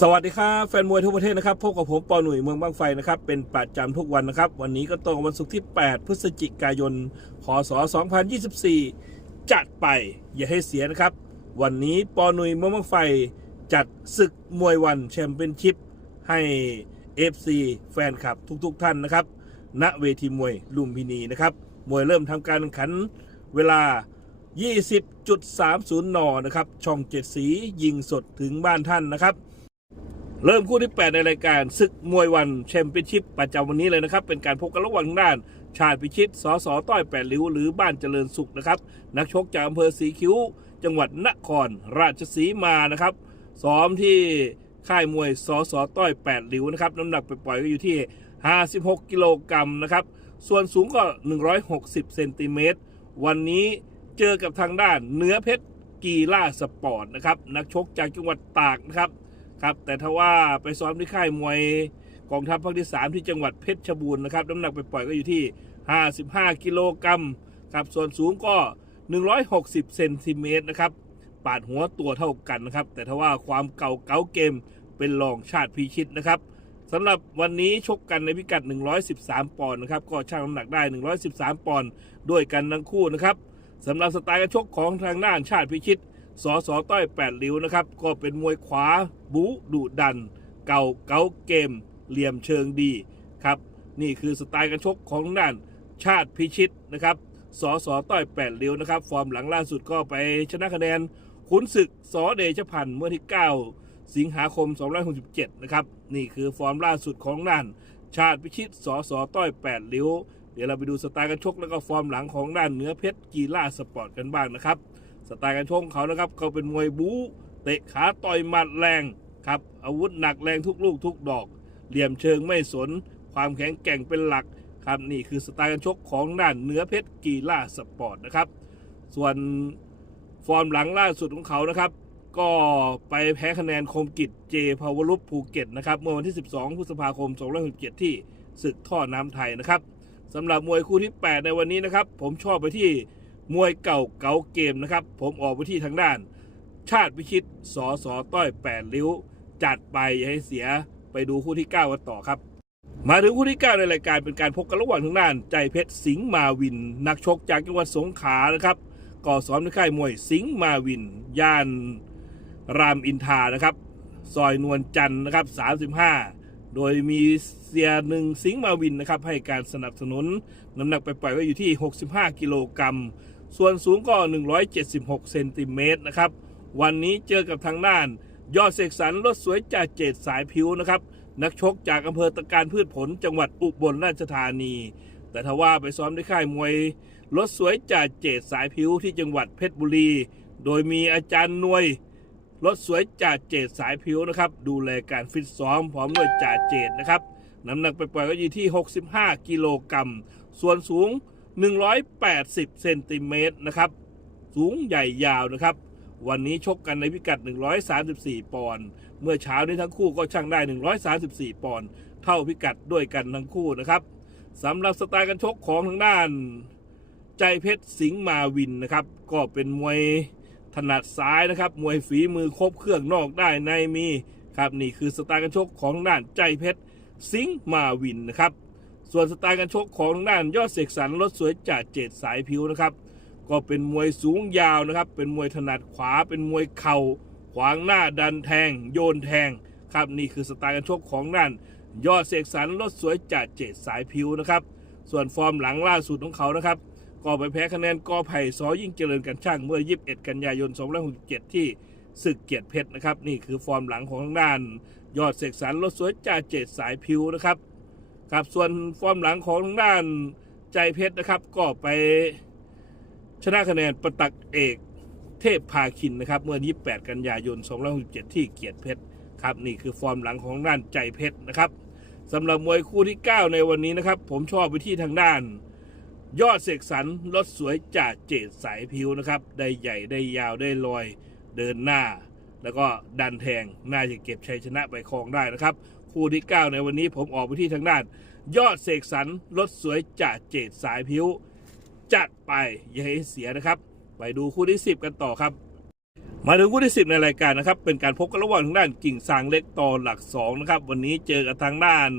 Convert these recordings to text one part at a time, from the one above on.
สวัสดีครับแฟนมวยทั่วประเทศนะครับพบกับผมปอหนุ่ยเมืองบางไฟนะครับเป็นประจำทุกวันนะครับ วันนี้ก็ตรงวันศุกร์ที่ 8 พฤศจิกายนพศ2024 จัดไปอย่าให้เสียนะครับ วันนี้ปอหนุ่ยเมืองบางไฟ จัดศึกมวยวันแชมเปี้ยนชิพให้ FC แฟนคลับทุกๆทท่านนะครับ ณเวทีมวยลุมพินีนะครับมวยเริ่มทำการแข่งขันเวลา 20.30 นนะครับช่องเจ็ดสียิงสดถึงบ้านท่านนะครับ เริ่มคู่ที่ 8 ในรายการศึกมวยวันแชมเปี้ยนชิพประจำวันนี้เลยนะครับ เป็นการพบกันระหว่างด้าน ชาติพิชิตสอสอต้อยแปดริ้วหรือบ้านเจริญสุขนะครับ นักชกจากอำเภอสีคิ้ว จังหวัดนครราชสีมานะครับซ้อมที่ค่ายมวยสอสอต้อยแปดริ้วนะครับ น้ำหนักไปปล่อยก็อยู่ที่ 56 กิโลกรัมนะครับ ส่วนสูงก็ 160 เซนติเมตร วันนี้เจอกับทางด้านเนื้อเพชรกีฬาสปอร์ตนะครับ นักชกจากจังหวัดตากนะครับ ครับ แต่ถ้าว่าไปซ้อมที่ค่ายมวยกองทัพภาคที่ 3 ที่จังหวัดเพชรบูรณ์นะครับ น้ำหนักไปปล่อยก็อยู่ที่ 55 กิโลกรัมครับส่วนสูงก็ 160 เซนติเมตรนะครับปาดหัวตัวเท่ากันนะครับ แต่ถ้าว่าความเก่าเก๋าเกมเป็นรองชาติพิชิตนะครับสำหรับวันนี้ชกกันในพิกัด 113 ปอนด์นะครับ ก็ชั่งน้ำหนักได้ 113 ปอนด์ด้วยกันทั้งคู่นะครับสำหรับสไตล์การชกของทางด้านชาติพิชิต สอสอต้อยแปดริ้วนะครับ ก็เป็นมวยขวาบูดุดัน เก่าเก๋าเกม เหลี่ยมเชิงดีครับ นี่คือสไตล์การชกของด้านชาติพิชิตนะครับสอสอต้อยแปดริ้วนะครับ ฟอร์มหลังล่าสุดก็ไปชนะคะแนนขุนศึกสอเดชพันธ์เมื่อที่ 9 สิงหาคม 2567 นะครับ นี่คือฟอร์มล่าสุดของด้าน ชาติพิชิตสอสอต้อยแปดริ้ว เดี๋ยวเราไปดูสไตล์การชกแล้วก็ฟอร์มหลังของด้านเนื้อเพชรกีฬาสปอร์ตกันบ้างนะครับ สไตล์การชกของเขานะครับ เขาเป็นมวยบู๊เตะขาต่อยหมัดแรงครับ อาวุธหนักแรงทุกลูกทุกดอก เหลี่ยมเชิงไม่สน ความแข็งแกร่งเป็นหลักครับนี่คือสไตล์การชกของด้านเนื้อเพชรกีฬาสปอร์ตนะครับ ส่วนฟอร์มหลังล่าสุดของเขานะครับ ก็ไปแพ้คะแนนคมกิจเจพาวรุปภูเก็ตนะครับเมื่อวันที่ 12พฤษภาคม2567ที่ศึกท่อน้ำไทยนะครับสำหรับมวยคู่ที่ 8 ในวันนี้นะครับ ผมชอบไปที่ มวยเก่าเก๋าเกมนะครับ ผมออกไปที่ทางด้าน ชาติพิชิตสอสอต้อยแปดริ้ว จัดไปอย่าให้เสียไปดูคู่ที่9กันต่อครับ มาถึงคู่ที่ 9 ในรายการเป็นการพบกันระหว่างทางด้าน ใจเพชรสิงห์มาวิน นักชกจากจังหวัดสงขลานะครับก่อซ้อมในค่ายมวยสิงห์มาวิน ย่านรามอินทานะครับ ซอยนวลจันทร์นะครับ 35 โดยมีเสียหนึ่งสิงห์มาวินนะครับให้การสนับสนุน น้ำหนักไปปล่อยไว้อยู่ที่ 65 กิโลกรัม ส่วนสูงก็ 176 เซนติเมตรนะครับ วันนี้เจอกับทางด้าน ยอดเสกสรรรถสวยจ่าเจดสายผิวนะครับ นักชกจากอำเภอตะการพืชผลจังหวัดอุบลราชธานี แต่ถ้าว่าไปซ้อมที่ค่ายมวย รถสวยจ่าเจดสายผิวที่จังหวัดเพชรบุรี โดยมีอาจารย์นวย รถสวยจ่าเจดสายผิวนะครับ ดูแลการฟิตซ้อมพร้อมด้วยจ่าเจดนะครับ น้ำหนักไปปล่อยก็อยู่ที่ 65 กิโลกรัม ส่วนสูง 180 เซนติเมตรนะครับ สูงใหญ่ยาวนะครับ วันนี้ชกกันในพิกัด 134 ปอนด์ เมื่อเช้านี้ทั้งคู่ก็ช่างได้ 134 ปอนด์ เท่าพิกัดด้วยกันทั้งคู่นะครับสำหรับสไตล์การชกของทางด้าน ใจเพชรสิงห์มาวินนะครับ ก็เป็นมวยถนัดซ้ายนะครับ มวยฝีมือครบเครื่องนอกได้ในมีครับนี่คือสไตล์การชกของด้านใจเพชรสิงห์มาวินนะครับ ส่วนสไตล์การชกของทางด้านยอดเสกสรรรถสวยจ่าเจดสายผิวนะครับ ก็เป็นมวยสูงยาวนะครับ เป็นมวยถนัดขวา เป็นมวยเข่าขวางหน้าดันแทง โยนแทงครับนี่คือสไตล์การชกของนั่นยอดเสกสรรรถสวยจัดเจดสายผิวนะครับ ส่วนฟอร์มหลังล่าสุดของเขานะครับก็ไปแพ้คะแนนกอไผ่ซอยิ่งเจริญกันช่างเมื่อ 21 กันยายน 2567 ที่ศึกเกียรติเพชรนะครับ นี่คือฟอร์มหลังของทางด้าน ยอดเสกสรรรถสวยจ่าเจดสายผิวนะครับ ครับส่วนฟอร์มหลังของทางด้านใจเพชรนะครับ ก็ไปชนะคะแนนประตักเอกเทพพาคินนะครับ เมื่อ 28 กันยายน2567 ที่เกียรติเพชรครับนี่คือฟอร์มหลังของด้านใจเพชรนะครับสำหรับมวยคู่ที่ 9 ในวันนี้นะครับ ผมชอบไปที่ทางด้าน ยอดเสกสรรรถสวยจ่าเจดสายผิวนะครับ ได้ใหญ่ได้ยาวได้ลอยเดินหน้า แล้วก็ดันแทงน่าจะเก็บชัยชนะไปครองได้นะครับ คู่ที่ 9 ในวันนี้ผมออกไปที่ทางด้าน ยอดเสกสรรรถสวยจ่าเจดสายผิวจัดไปอย่าให้เสียนะครับ ไปดูคู่ที่ 10 กันต่อครับ มาถึงคู่ที่ 10 ในรายการนะครับ เป็นการพบกันระหว่างทางด้านกิ่งซางเล็กต่อหลัก2นะครับวันนี้เจอกับทางด้าน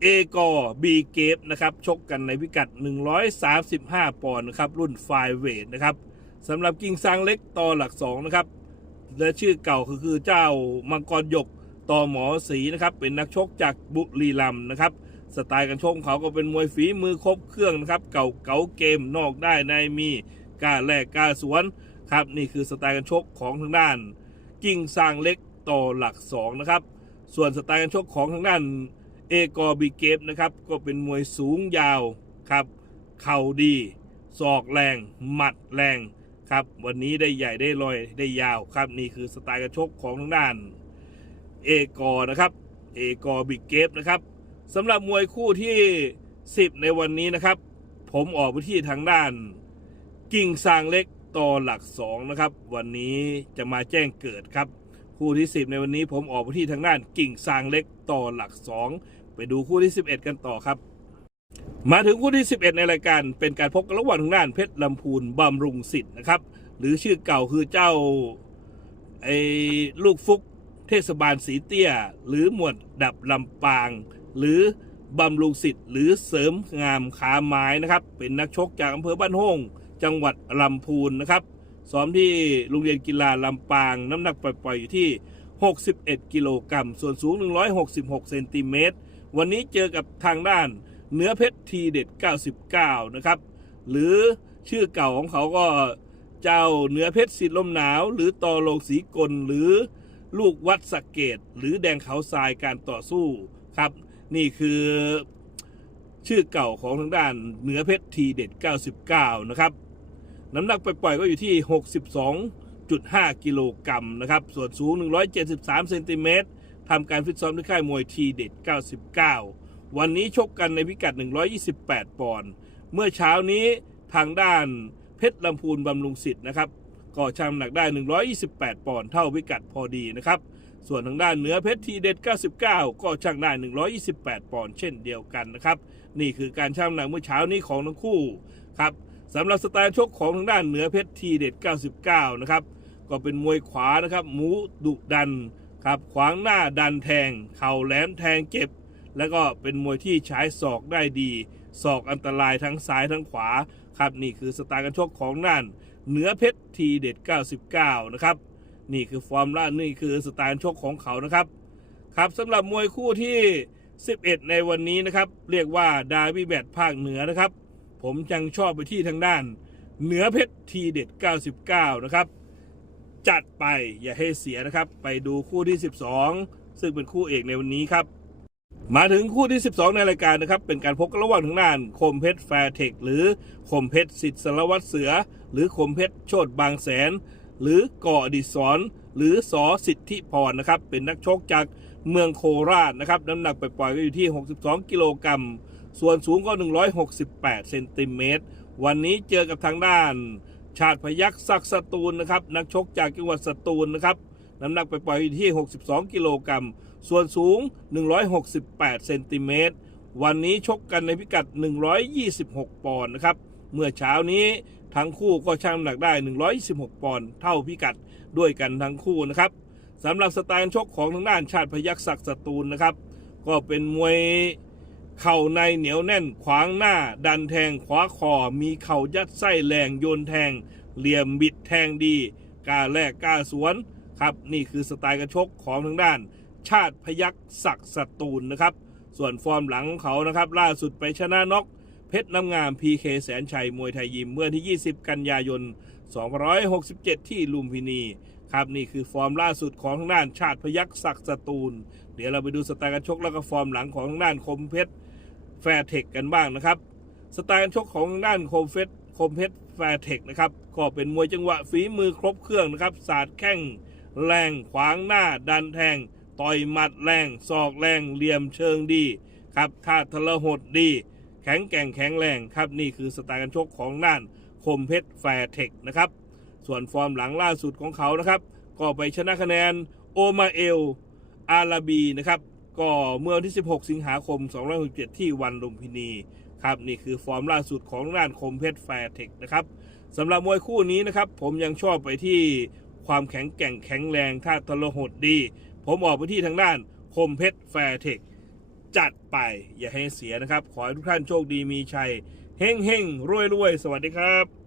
เอกอบีเกฟนะครับชกกันในพิกัด 135 ปอนด์นะครับรุ่นไฟเวทนะครับสำหรับกิ่งซางเล็กต่อหลัก2นะครับและชื่อเก่าก็คือเจ้ามังกรหยก ต่อหมอสีนะครับเป็นนักชกจากบุรีรัมย์นะครับสไตล์การชกของเขาก็เป็นมวยฝีมือครบเครื่องนะครับเก่าเก๋าเกมนอกได้ในมีกล้าแลกกล้าสวนครับนี่คือสไตล์การชกของทางด้าน กิ่งซางเล็กต่อหลัก2นะครับส่วนสไตล์การชกของทางด้านเอกอบีเกฟนะครับก็เป็นมวยสูงยาวครับเข่าดีศอกแรง หมัดแรงครับวันนี้ได้ใหญ่ได้ลอยได้ยาวครับนี่คือสไตล์การชกของทางด้าน เอกอนะครับเอกอบีเกฟนะครับสำหรับมวยคู่ที่ 10 ในวันนี้นะครับ ผมออกไปที่ทางด้าน กิ่งซางเล็กต่อหลักสองนะครับ วันนี้จะมาแจ้งเกิดครับ คู่ที่ 10 ในวันนี้ผมออกไปที่ทางด้าน กิ่งซางเล็กต่อหลักสองไปดูคู่ที่ 11 กันต่อครับ มาถึงคู่ที่ 11 ในรายการเป็นการพบกันระหว่างทางด้านเพชรลำพูนบำรุงสิทธิ์นะครับ หรือชื่อเก่าคือเจ้าไอ้ลูกฟุก เทศบาลสีเตี้ย หรือหมวดดับลำปาง หรือบำรุงสิทธิ์หรือเสริมงามขาไม้นะครับ เป็นนักชกจากอำเภอบ้านโฮ่งจังหวัดลำพูนนะครับซ้อมที่โรงเรียนกีฬาลำปาง น้ำหนักปล่อยๆอยู่ที่ 61 กิโลกรัม ส่วนสูง 166 เซนติเมตร วันนี้เจอกับทางด้านเนื้อเพชรทีเด็ด 99 นะครับ หรือชื่อเก่าของเขาก็เจ้าเนื้อเพชรสิทธิ์ลมหนาว หรือตอโลงสีกลหรือ ลูกวัดสะเกต หรือแดงเขาทรายการต่อสู้ครับ นี่คือชื่อเก่าของทางด้านเหนือเพชรทีเด็ด 99 นะครับ น้ำหนักปล่อยๆก็อยู่ที่ 62.5 กิโลกรัมนะครับ ส่วนสูง 173 เซนติเมตรทำการฟิตซ้อมที่ค่ายมวยทีเด็ด 99 วันนี้ชกกันในพิกัด 128 ปอนด์ เมื่อเช้านี้ทางด้านเพชรลำพูนบำรุงสิทธิ์นะครับ ก็ชั่งน้ำหนักได้ 128 ปอนด์เท่าพิกัดพอดีนะครับ ส่วนทางด้านเหนือเพชรทีเด็ด 99 ก็ชั่งได้ 128 ปอนด์เช่นเดียวกันนะครับ นี่คือการชั่งน้ำหนักเมื่อเช้านี้ของทั้งคู่ครับสำหรับสไตล์ชกของทางด้านเหนือเพชรทีเด็ด 99 นะครับ ก็เป็นมวยขวานะครับหมูดุดันครับขวางหน้าดันแทง เข่าแหลมแทงเจ็บ แล้วก็เป็นมวยที่ใช้ศอกได้ดีศอกอันตรายทั้งซ้ายทั้งขวาครับนี่คือสไตล์การชกของด้าน เหนือเพชรทีเด็ด 99 นะครับ นี่คือฟอร์มล่านี่คือสไตล์ชกของเขานะครับ ครับสำหรับมวยคู่ที่ 11 ในวันนี้นะครับ เรียกว่าดาร์บี้แบทภาคเหนือนะครับ ผมยังชอบไปที่ทางด้าน เหนือเพชรทีเด็ด 99 นะครับ จัดไปอย่าให้เสียนะครับ ไปดูคู่ที่ 12 ซึ่งเป็นคู่เอกในวันนี้ครับ มาถึงคู่ที่ 12 ในรายการนะครับ เป็นการพบกันระหว่างทางด้านคมเพชรแฟร์เทคหรือคมเพชรสิทธิสารวัตรเสือ หรือคมเพชรโชดบางแสน หรือก่ออดิศรหรือสอสิทธิพรนะครับ เป็นนักชกจากเมืองโคราชนะครับ น้ำหนักปล่อยก็อยู่ที่ 62 กิโลกรัม ส่วนสูงก็ 168 เซนติเมตร วันนี้เจอกับทางด้าน ชาติพยักษ์ศักสตูลนะครับ นักชกจากจังหวัดสตูลนะครับ น้ำหนักไปปล่อยอยู่ที่ 62 กิโลกรัม ส่วนสูง 168 เซนติเมตร วันนี้ชกกันในพิกัด 126 ปอนด์นะครับ เมื่อเช้านี้ทั้งคู่ก็ชั่งน้ำหนักได้ 126 ปอนด์เท่าพิกัดด้วยกันทั้งคู่นะครับสำหรับสไตล์ชกของทางด้านชาติพยักศักดิ์สตูลนะครับ ก็เป็นมวยเข่าในเหนียวแน่นขวางหน้า ดันแทงขวาคอมีเข่ายัดไส้แรงโยนแทง เหลี่ยมบิดแทงดีกล้าแลกกล้าสวนครับ นี่คือสไตล์การชกของทางด้าน ชาติพยักศักดิ์สตูลนะครับ ส่วนฟอร์มหลังเขานะครับ ล่าสุดไปชนะน็อกเพชรน้ำงาม PK แสนชัยมวยไทยยิมเมื่อที่ 20 กันยายน 267 ที่ลุมพินี ครับนี่คือฟอร์มล่าสุดของทางด้านชาติพยักศักดิ์สตูล เดี๋ยวเราไปดูสไตล์การชกแล้วก็ฟอร์มหลังของทางด้านคมเพชรแฟร์เทคกันบ้างนะครับ สไตล์การชกของทางด้านคมเพชรคมเพชรแฟร์เทคนะครับก็เป็นมวยจังหวะฝีมือครบเครื่องนะครับสาดแข้งแรงขวางหน้าดันแทง ต่อยหมัดแรงศอกแรงเหลี่ยมเชิงดีครับท่าทะเลหดดี แข็งแกร่งแข็งแรงครับนี่คือสไตล์การชกของด้านคมเพชรแฟร์เทคนะครับ ส่วนฟอร์มหลังล่าสุดของเขานะครับ ก็ไปชนะคะแนนโอมาเอลอาราบีนะครับ ก็เมื่อวันที่ 16 สิงหาคม 2567 ที่วันลุมพินีครับนี่คือฟอร์มล่าสุดของด้านคมเพชรแฟร์เทคนะครับสำหรับมวยคู่นี้นะครับ ผมยังชอบไปที่ความแข็งแกร่งแข็งแรงถ้าทรหดดี ผมออกไปที่ทางด้านคมเพชรแฟร์เทคจัดไปอย่าให้เสียนะครับ ขอให้ทุกท่านโชคดีมีชัยเฮ่งเฮ่งรวยรวยสวัสดีครับ